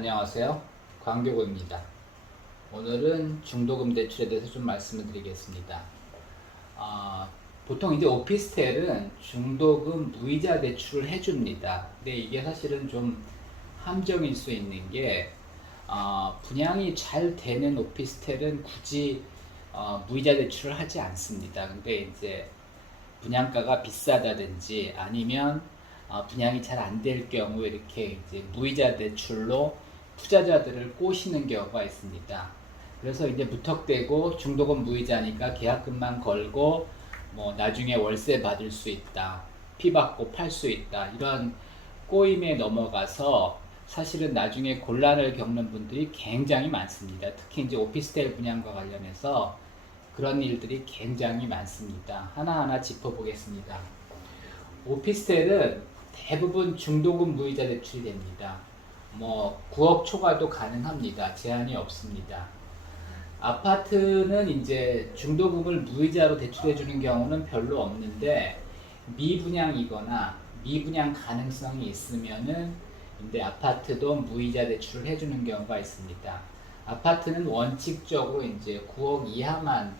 안녕하세요. 광교고입니다. 오늘은 중도금 대출에 대해서 좀 말씀을 드리겠습니다. 아, 보통 이제 오피스텔은 중도금 무이자 대출을 해줍니다. 근데 이게 사실은 좀 함정일 수 있는 게 분양이 잘 되는 오피스텔은 굳이 무이자 대출을 하지 않습니다. 근데 이제 분양가가 비싸다든지 아니면 분양이 잘 안 될 경우 이렇게 이제 무이자 대출로 투자자들을 꼬시는 경우가 있습니다. 그래서 이제 무턱대고 중도금 무이자니까 계약금만 걸고 뭐 나중에 월세 받을 수 있다, 피 받고 팔 수 있다, 이런 꼬임에 넘어가서 사실은 나중에 곤란을 겪는 분들이 굉장히 많습니다. 특히 이제 오피스텔 분양과 관련해서 그런 일들이 굉장히 많습니다. 하나하나 짚어보겠습니다. 오피스텔은 대부분 중도금 무이자 대출이 됩니다. 뭐 9억 초과도 가능합니다. 제한이 없습니다. 아파트는 이제 중도금을 무이자로 대출해 주는 경우는 별로 없는데 미분양이거나 미분양 가능성이 있으면은 근데 아파트도 무이자 대출을 해주는 경우가 있습니다. 아파트는 원칙적으로 이제 9억 이하만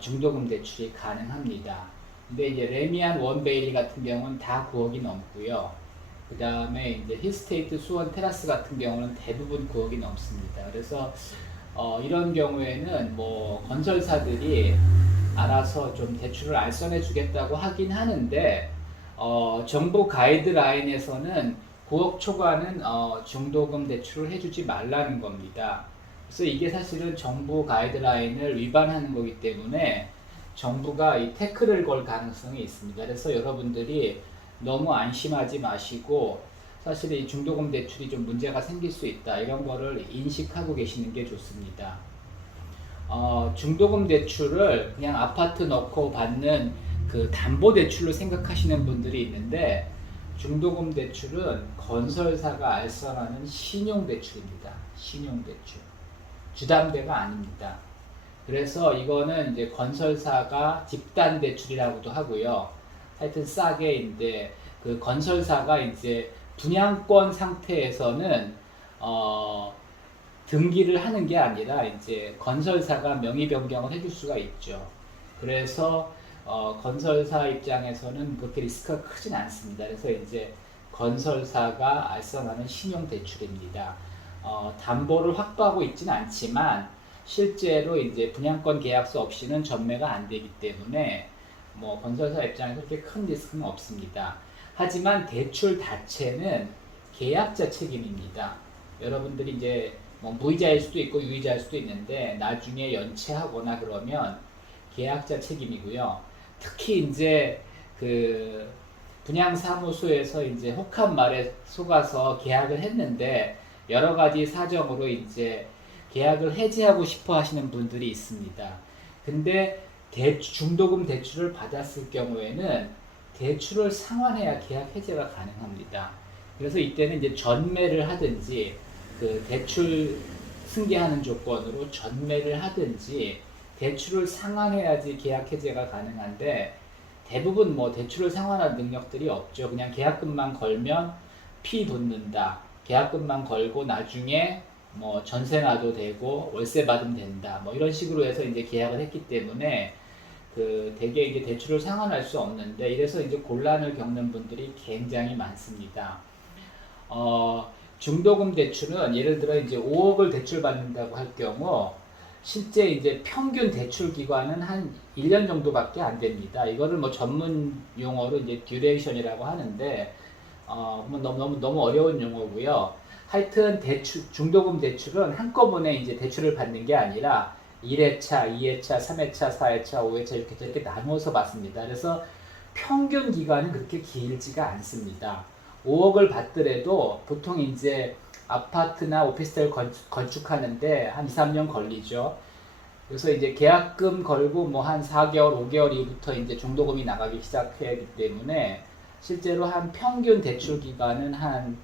중도금 대출이 가능합니다. 근데 이제 레미안 원베일리 같은 경우는 다 9억이 넘고요. 그 다음에 이제 힐스테이트 수원 테라스 같은 경우는 대부분 9억이 넘습니다. 그래서 이런 경우에는 뭐 건설사들이 알아서 좀 대출을 알선해 주겠다고 하긴 하는데 정부 가이드라인에서는 9억 초과는 중도금 대출을 해주지 말라는 겁니다. 그래서 이게 사실은 정부 가이드라인을 위반하는 거기 때문에 정부가 이 태클을 걸 가능성이 있습니다. 그래서 여러분들이 너무 안심하지 마시고 사실 이 중도금 대출이 좀 문제가 생길 수 있다, 이런 거를 인식하고 계시는 게 좋습니다. 중도금 대출을 그냥 아파트 넣고 받는 그 담보 대출로 생각하시는 분들이 있는데 중도금 대출은 건설사가 알선하는 신용대출입니다. 신용대출. 주담대가 아닙니다. 그래서 이거는 이제 건설사가 집단 대출이라고도 하고요. 하여튼 싸게 이제 그 건설사가 이제 분양권 상태에서는 등기를 하는 게 아니라 이제 건설사가 명의 변경을 해줄 수가 있죠. 그래서 건설사 입장에서는 그렇게 리스크가 크진 않습니다. 그래서 이제 건설사가 알선하는 신용대출입니다. 담보를 확보하고 있지는 않지만 실제로 이제 분양권 계약서 없이는 전매가 안 되기 때문에 뭐 건설사 입장에서 그렇게 큰 리스크는 없습니다. 하지만 대출 자체는 계약자 책임입니다. 여러분들이 이제 뭐 무이자일 수도 있고 유이자일 수도 있는데 나중에 연체하거나 그러면 계약자 책임이고요. 특히 이제 그 분양사무소에서 이제 혹한 말에 속아서 계약을 했는데 여러 가지 사정으로 이제 계약을 해지하고 싶어 하시는 분들이 있습니다. 근데 중도금 대출을 받았을 경우에는 대출을 상환해야 계약 해지가 가능합니다. 그래서 이때는 이제 전매를 하든지 그 대출 승계하는 조건으로 전매를 하든지 대출을 상환해야지 계약 해지가 가능한데 대부분 뭐 대출을 상환할 능력들이 없죠. 그냥 계약금만 걸면 피 붙는다, 계약금만 걸고 나중에 뭐 전세 놔도 되고 월세 받으면 된다, 뭐 이런 식으로 해서 이제 계약을 했기 때문에 그 대개 이제 대출을 상환할 수 없는데 이래서 이제 곤란을 겪는 분들이 굉장히 많습니다. 중도금 대출은 예를 들어 이제 5억을 대출 받는다고 할 경우 실제 이제 평균 대출 기간은 한 1년 정도밖에 안 됩니다. 이거를 뭐 전문 용어로 이제 듀레이션이라고 하는데 뭐 너무 어려운 용어고요. 하여튼 중도금 대출은 한꺼번에 이제 대출을 받는 게 아니라 1회차, 2회차, 3회차, 4회차, 5회차 이렇게 나누어서 받습니다. 그래서 평균 기간은 그렇게 길지가 않습니다. 5억을 받더라도 보통 이제 아파트나 오피스텔 건축하는데 한 2, 3년 걸리죠. 그래서 이제 계약금 걸고 뭐 한 4개월, 5개월 이후부터 이제 중도금이 나가기 시작하기 때문에 실제로 한 평균 대출 기간은 한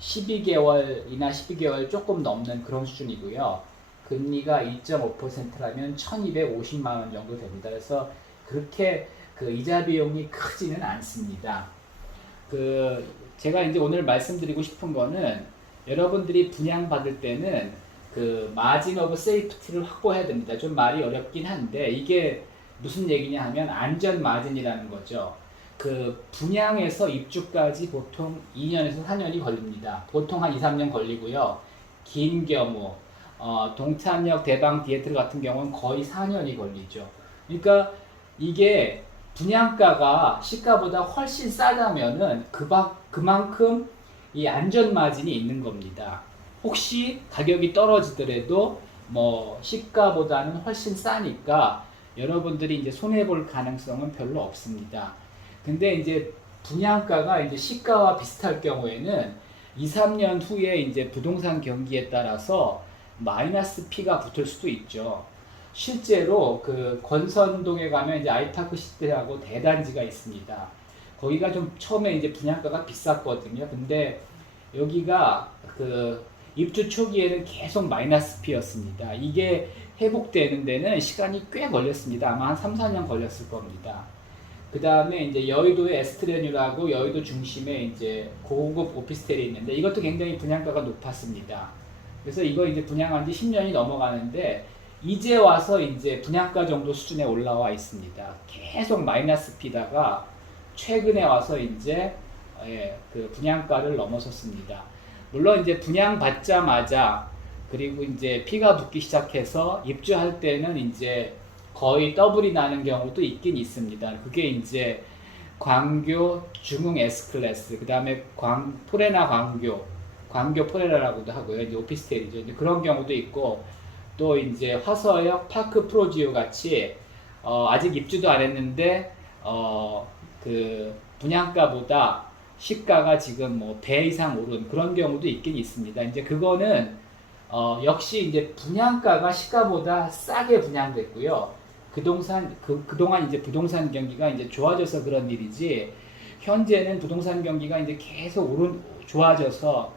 12개월이나 12개월 조금 넘는 그런 수준이고요. 금리가 2.5%라면 1250만 원 정도 됩니다. 그래서 그렇게 그 이자 비용이 크지는 않습니다. 제가 이제 오늘 말씀드리고 싶은 거는 여러분들이 분양받을 때는 그 마진 오브 세이프티를 확보해야 됩니다. 좀 말이 어렵긴 한데 이게 무슨 얘기냐 하면 안전 마진이라는 거죠. 그 분양에서 입주까지 보통 2년에서 4년이 걸립니다. 보통 한 2, 3년 걸리고요. 긴 경우 동탄역 대방 디에트르 같은 경우는 거의 4년이 걸리죠. 그러니까 이게 분양가가 시가보다 훨씬 싸다면은 그만큼 이 안전 마진이 있는 겁니다. 혹시 가격이 떨어지더라도 뭐 시가보다는 훨씬 싸니까 여러분들이 이제 손해 볼 가능성은 별로 없습니다. 근데 이제 분양가가 이제 시가와 비슷할 경우에는 2, 3년 후에 이제 부동산 경기에 따라서 마이너스 P가 붙을 수도 있죠. 실제로 그 권선동에 가면 이제 아이파크 시티라고 대단지가 있습니다. 거기가 좀 처음에 이제 분양가가 비쌌거든요. 근데 여기가 그 입주 초기에는 계속 마이너스 P였습니다. 이게 회복되는 데는 시간이 꽤 걸렸습니다. 아마 한 3, 4년 걸렸을 겁니다. 그 다음에 이제 여의도의 에스트레뉴라고 여의도 중심에 이제 고급 오피스텔이 있는데 이것도 굉장히 분양가가 높았습니다. 그래서 이거 이제 분양한 지 10년이 넘어가는데 이제 와서 이제 분양가 정도 수준에 올라와 있습니다. 계속 마이너스 P다가 최근에 와서 이제 그 분양가를 넘어섰습니다. 물론 이제 분양 받자마자 그리고 이제 P가 붙기 시작해서 입주할 때는 이제 거의 더블이 나는 경우도 있긴 있습니다. 그게 이제 광교 중흥 S클래스, 그 다음에 포레나 광교 포레라라고도 하고요. 이제 오피스텔이죠. 이제 그런 경우도 있고, 또 이제 화서역 파크 프로지오 같이 아직 입주도 안 했는데 그 분양가보다 시가가 지금 뭐 배 이상 오른 그런 경우도 있긴 있습니다. 이제 그거는 역시 이제 분양가가 시가보다 싸게 분양됐고요. 그동안 이제 부동산 경기가 이제 좋아져서 그런 일이지, 현재는 부동산 경기가 이제 계속 좋아져서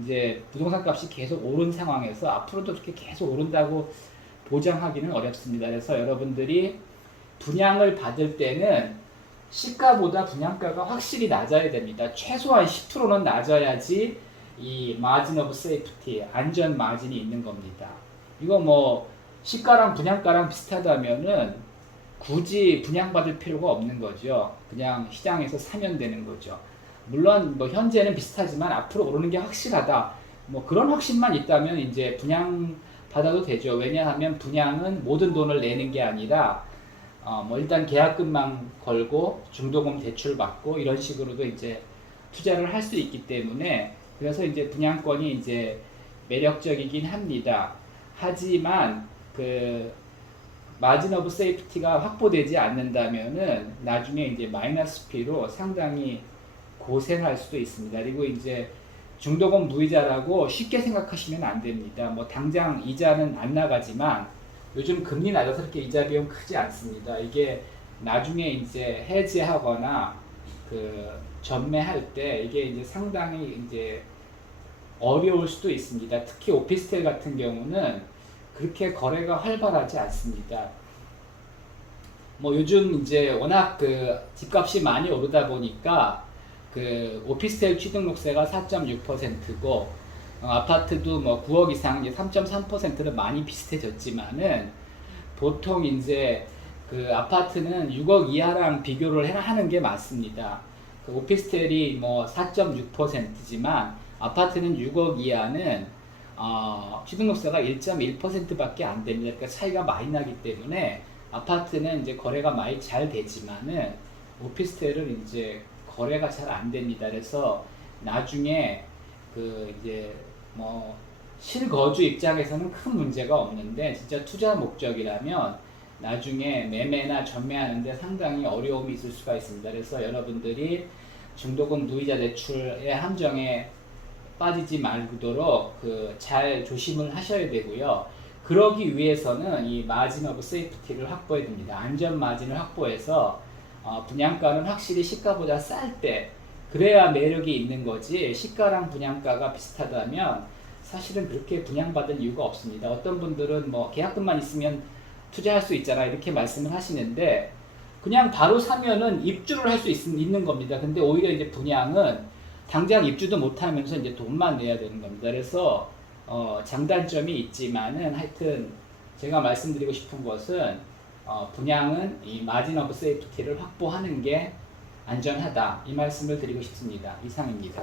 이제 부동산 값이 계속 오른 상황에서 앞으로도 그렇게 계속 오른다고 보장하기는 어렵습니다. 그래서 여러분들이 분양을 받을 때는 시가보다 분양가가 확실히 낮아야 됩니다. 최소한 10%는 낮아야지 이 마진 오브 세이프티, 안전 마진이 있는 겁니다. 이거 뭐 시가랑 분양가랑 비슷하다면은 굳이 분양받을 필요가 없는 거죠. 그냥 시장에서 사면 되는 거죠. 물론 뭐 현재는 비슷하지만 앞으로 오르는 게 확실하다, 뭐 그런 확신만 있다면 이제 분양 받아도 되죠. 왜냐하면 분양은 모든 돈을 내는 게 아니라 뭐 일단 계약금만 걸고 중도금 대출 받고 이런 식으로도 이제 투자를 할 수 있기 때문에, 그래서 이제 분양권이 이제 매력적이긴 합니다. 하지만 그 마진 오브 세이프티가 확보되지 않는다면은 나중에 이제 마이너스 P로 상당히 고생할 수도 있습니다. 그리고 이제 중도금 무이자라고 쉽게 생각하시면 안 됩니다. 뭐 당장 이자는 안 나가지만 요즘 금리 낮아서 그렇게 이자 비용 크지 않습니다. 이게 나중에 이제 해지하거나 그 전매할 때 이게 이제 상당히 이제 어려울 수도 있습니다. 특히 오피스텔 같은 경우는 그렇게 거래가 활발하지 않습니다. 뭐 요즘 이제 워낙 그 집값이 많이 오르다 보니까 그 오피스텔 취등록세가 4.6%고 아파트도 뭐 9억 이상 이제 3.3%로 많이 비슷해졌지만은 보통 이제 그 아파트는 6억 이하랑 비교를 하는 게 맞습니다. 그 오피스텔이 뭐 4.6%지만 아파트는 6억 이하는 취등록세가 1.1%밖에 안 됩니다. 그러니까 차이가 많이 나기 때문에 아파트는 이제 거래가 많이 잘 되지만은 오피스텔은 이제 거래가 잘 안 됩니다. 그래서 나중에 그 이제 뭐 실거주 입장에서는 큰 문제가 없는데 진짜 투자 목적이라면 나중에 매매나 전매하는데 상당히 어려움이 있을 수가 있습니다. 그래서 여러분들이 중도금 무이자 대출의 함정에 빠지지 말도록 잘 조심을 하셔야 되고요. 그러기 위해서는 이 마진 오브 세이프티를 확보해야 됩니다. 안전 마진을 확보해서 분양가는 확실히 시가보다 쌀 때 그래야 매력이 있는 거지, 시가랑 분양가가 비슷하다면 사실은 그렇게 분양받을 이유가 없습니다. 어떤 분들은 뭐 계약금만 있으면 투자할 수 있잖아 이렇게 말씀을 하시는데, 그냥 바로 사면은 입주를 할 수 있는 겁니다. 근데 오히려 이제 분양은 당장 입주도 못하면서 이제 돈만 내야 되는 겁니다. 그래서 장단점이 있지만은 하여튼 제가 말씀드리고 싶은 것은 분양은 이 마진 오브 세이프티를 확보하는 게 안전하다 이 말씀을 드리고 싶습니다. 이상입니다.